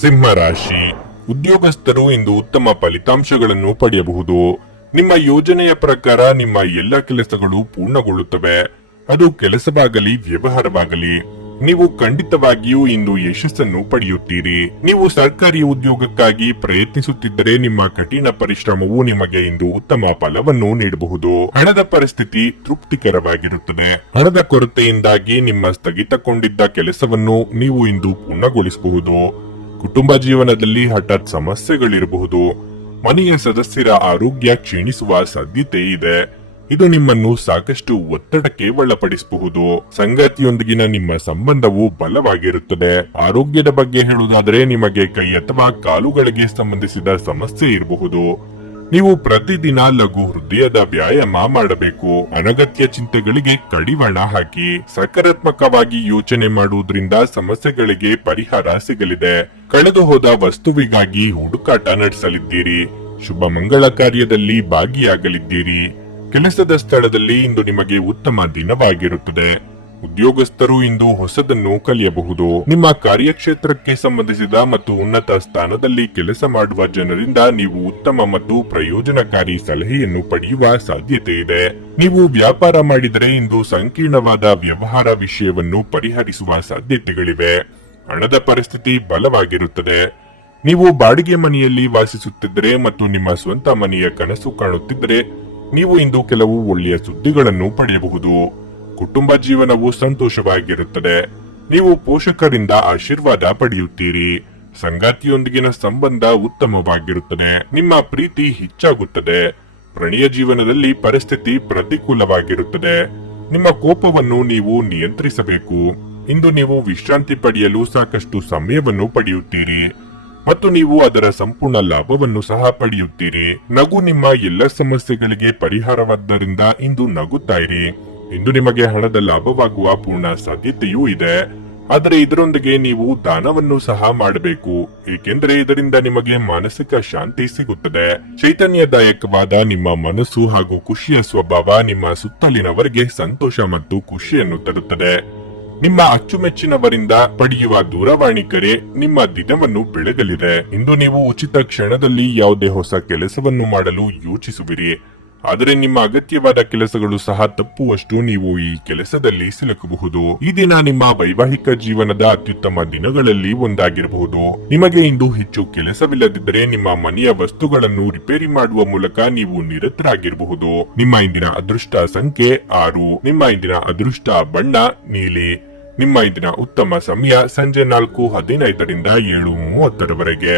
ಸಿಂಹ ರಾಶಿ, ಉದ್ಯೋಗಸ್ಥರು ಇಂದು ಉತ್ತಮ ಫಲಿತಾಂಶಗಳನ್ನು ಪಡೆಯಬಹುದು. ನಿಮ್ಮ ಯೋಜನೆಯ ಪ್ರಕಾರ ನಿಮ್ಮ ಎಲ್ಲ ಕೆಲಸಗಳು ಪೂರ್ಣಗೊಳ್ಳುತ್ತವೆ. ಅದು ಕೆಲಸವಾಗಲಿ ವ್ಯವಹಾರವಾಗಲಿ, ನೀವು ಖಂಡಿತವಾಗಿಯೂ ಇಂದು ಯಶಸ್ಸನ್ನು ಪಡೆಯುತ್ತೀರಿ. ನೀವು ಸರ್ಕಾರಿ ಉದ್ಯೋಗಕ್ಕಾಗಿ ಪ್ರಯತ್ನಿಸುತ್ತಿದ್ದರೆ ನಿಮ್ಮ ಕಠಿಣ ಪರಿಶ್ರಮವು ನಿಮಗೆ ಇಂದು ಉತ್ತಮ ಫಲವನ್ನು ನೀಡಬಹುದು. ಹಣದ ಪರಿಸ್ಥಿತಿ ತೃಪ್ತಿಕರವಾಗಿರುತ್ತದೆ. ಹಣದ ಕೊರತೆಯಿಂದಾಗಿ ನಿಮ್ಮ ಸ್ಥಗಿತಗೊಂಡಿದ್ದ ಕೆಲಸವನ್ನು ನೀವು ಇಂದು ಪೂರ್ಣಗೊಳಿಸಬಹುದು. ಕುಟುಂಬ ಜೀವನದಲ್ಲಿ ಹಠಾತ್ ಸಮಸ್ಯೆಗಳಿರಬಹುದು. ಮನೆಯ ಸದಸ್ಯರ ಆರೋಗ್ಯ ಕ್ಷೀಣಿಸುವ ಸಾಧ್ಯತೆ ಇದೆ. ಇದು ನಿಮ್ಮನ್ನು ಸಾಕಷ್ಟು ಒತ್ತಡಕ್ಕೆ ಒಳಪಡಿಸಬಹುದು. ಸಂಗಾತಿಯೊಂದಿಗಿನ ನಿಮ್ಮ ಸಂಬಂಧವು ಬಲವಾಗಿರುತ್ತದೆ. ಆರೋಗ್ಯದ ಬಗ್ಗೆ ಹೇಳುವುದಾದರೆ ನಿಮಗೆ ಕೈ ಅಥವಾ ಕಾಲುಗಳಿಗೆ ಸಂಬಂಧಿಸಿದ ಸಮಸ್ಯೆ ಇರಬಹುದು. ನೀವು ಪ್ರತಿದಿನ ಲಘು ಹೃದಯದ ವ್ಯಾಯಾಮ ಮಾಡಬೇಕು. ಅನಗತ್ಯ ಚಿಂತೆಗಳಿಗೆ ಕಡಿವಾಣ ಹಾಕಿ. ಸಕಾರಾತ್ಮಕವಾಗಿ ಯೋಚನೆ ಮಾಡುವುದರಿಂದ ಸಮಸ್ಯೆಗಳಿಗೆ ಪರಿಹಾರ ಸಿಗಲಿದೆ. ಕಳೆದು ಹೋದ ವಸ್ತುವಿಗಾಗಿ ಹುಡುಕಾಟ ನಡೆಸಲಿದ್ದೀರಿ. ಶುಭ ಮಂಗಳ ಕಾರ್ಯದಲ್ಲಿ ಭಾಗಿಯಾಗಲಿದ್ದೀರಿ. ಕೆಲಸದ ಸ್ಥಳದಲ್ಲಿ ಇಂದು ನಿಮಗೆ ಉತ್ತಮ ದಿನವಾಗಿರುತ್ತದೆ. ಉದ್ಯೋಗಸ್ಥರು ಇಂದು ಹೊಸದನ್ನು ಕಲಿಯಬಹುದು. ನಿಮ್ಮ ಕಾರ್ಯಕ್ಷೇತ್ರಕ್ಕೆ ಸಂಬಂಧಿಸಿದ ಮತ್ತು ಉನ್ನತ ಸ್ಥಾನದಲ್ಲಿ ಕೆಲಸ ಮಾಡುವ ಜನರಿಂದ ನೀವು ಉತ್ತಮ ಮತ್ತು ಪ್ರಯೋಜನಕಾರಿ ಸಲಹೆಯನ್ನು ಪಡೆಯುವ ಸಾಧ್ಯತೆ ಇದೆ. ನೀವು ವ್ಯಾಪಾರ ಮಾಡಿದರೆ ಇಂದು ಸಂಕೀರ್ಣವಾದ ವ್ಯವಹಾರ ವಿಷಯವನ್ನು ಪರಿಹರಿಸುವ ಸಾಧ್ಯತೆಗಳಿವೆ. ಹಣದ ಪರಿಸ್ಥಿತಿ ಬಲವಾಗಿರುತ್ತದೆ. ನೀವು ಬಾಡಿಗೆ ಮನೆಯಲ್ಲಿ ವಾಸಿಸುತ್ತಿದ್ದರೆ ಮತ್ತು ನಿಮ್ಮ ಸ್ವಂತ ಮನೆಯ ಕನಸು ಕಾಣುತ್ತಿದ್ದರೆ ನೀವು ಇಂದು ಕೆಲವು ಒಳ್ಳೆಯ ಸುದ್ದಿಗಳನ್ನು ಪಡೆಯಬಹುದು. ಕುಟುಂಬ ಜೀವನವು ಸಂತೋಷವಾಗಿರುತ್ತದೆ. ನೀವು ಪೋಷಕರಿಂದ ಆಶೀರ್ವಾದ ಪಡೆಯುತ್ತೀರಿ. ಸಂಗಾತಿಯೊಂದಿಗಿನ ಸಂಬಂಧ ಉತ್ತಮವಾಗಿರುತ್ತದೆ. ನಿಮ್ಮ ಪ್ರೀತಿ ಹೆಚ್ಚಾಗುತ್ತದೆ. ಪ್ರಣಯ ಜೀವನದಲ್ಲಿ ಪರಿಸ್ಥಿತಿ ಪ್ರತಿಕೂಲವಾಗಿರುತ್ತದೆ. ನಿಮ್ಮ ಕೋಪವನ್ನು ನೀವು ನಿಯಂತ್ರಿಸಬೇಕು. ಇಂದು ನೀವು ವಿಶ್ರಾಂತಿ ಪಡೆಯಲು ಸಾಕಷ್ಟು ಸಮಯವನ್ನು ಪಡೆಯುತ್ತೀರಿ ಮತ್ತು ನೀವು ಅದರ ಸಂಪೂರ್ಣ ಲಾಭವನ್ನು ಸಹ ಪಡೆಯುತ್ತೀರಿ. ನಗು ನಿಮ್ಮ ಎಲ್ಲ ಸಮಸ್ಯೆಗಳಿಗೆ ಪರಿಹಾರವಾದ್ದರಿಂದ ಇಂದು ನಗುತ್ತಾ ಇರಿ. ಇಂದು ನಿಮಗೆ ಹಣದ ಲಾಭವಾಗುವ ಪೂರ್ಣ ಸಾಧ್ಯತೆಯೂ ಇದೆ. ಆದರೆ ಇದರೊಂದಿಗೆ ನೀವು ದಾನವನ್ನು ಸಹ ಮಾಡಬೇಕು, ಏಕೆಂದರೆ ಇದರಿಂದ ನಿಮಗೆ ಮಾನಸಿಕ ಶಾಂತಿ ಸಿಗುತ್ತದೆ. ಚೈತನ್ಯದಾಯಕವಾದ ನಿಮ್ಮ ಮನಸ್ಸು ಹಾಗೂ ಖುಷಿಯ ಸ್ವಭಾವ ನಿಮ್ಮ ಸುತ್ತಲಿನವರಿಗೆ ಸಂತೋಷ ಮತ್ತು ಖುಷಿಯನ್ನು ತರುತ್ತದೆ. ನಿಮ್ಮ ಅಚ್ಚುಮೆಚ್ಚಿನವರಿಂದ ಪಡೆಯುವ ದೂರವಾಣಿ ಕರೆ ನಿಮ್ಮ ದಿನವನ್ನು ಬೆಳಗಲಿದೆ. ಇಂದು ನೀವು ಉಚಿತ ಕ್ಷಣದಲ್ಲಿ ಯಾವುದೇ ಹೊಸ ಕೆಲಸವನ್ನು ಮಾಡಲು ಯೋಚಿಸುವಿರಿ. ಆದರೆ ನಿಮ್ಮ ಅಗತ್ಯವಾದ ಕೆಲಸಗಳು ಸಹ ತಪ್ಪುವಷ್ಟು ನೀವು ಈ ಕೆಲಸದಲ್ಲಿ ಸಿಲುಕಬಹುದು. ಈ ದಿನ ನಿಮ್ಮ ವೈವಾಹಿಕ ಜೀವನದ ಅತ್ಯುತ್ತಮ ದಿನಗಳಲ್ಲಿ ಒಂದಾಗಿರಬಹುದು. ನಿಮಗೆ ಇಂದು ಹೆಚ್ಚು ಕೆಲಸವಿಲ್ಲದಿದ್ದರೆ ನಿಮ್ಮ ಮನೆಯ ವಸ್ತುಗಳನ್ನು ರಿಪೇರಿ ಮಾಡುವ ಮೂಲಕ ನೀವು ನಿರತರಾಗಿರಬಹುದು. ನಿಮ್ಮ ಇಂದಿನ ಅದೃಷ್ಟ ಸಂಖ್ಯೆ 6. ನಿಮ್ಮ ಇಂದಿನ ಅದೃಷ್ಟ ಬಣ್ಣ ನೀಲಿ. ನಿಮ್ಮ ಇಂದಿನ ಉತ್ತಮ ಸಮಯ ಸಂಜೆ 4:15 ರಿಂದ 7:30 ರವರೆಗೆ.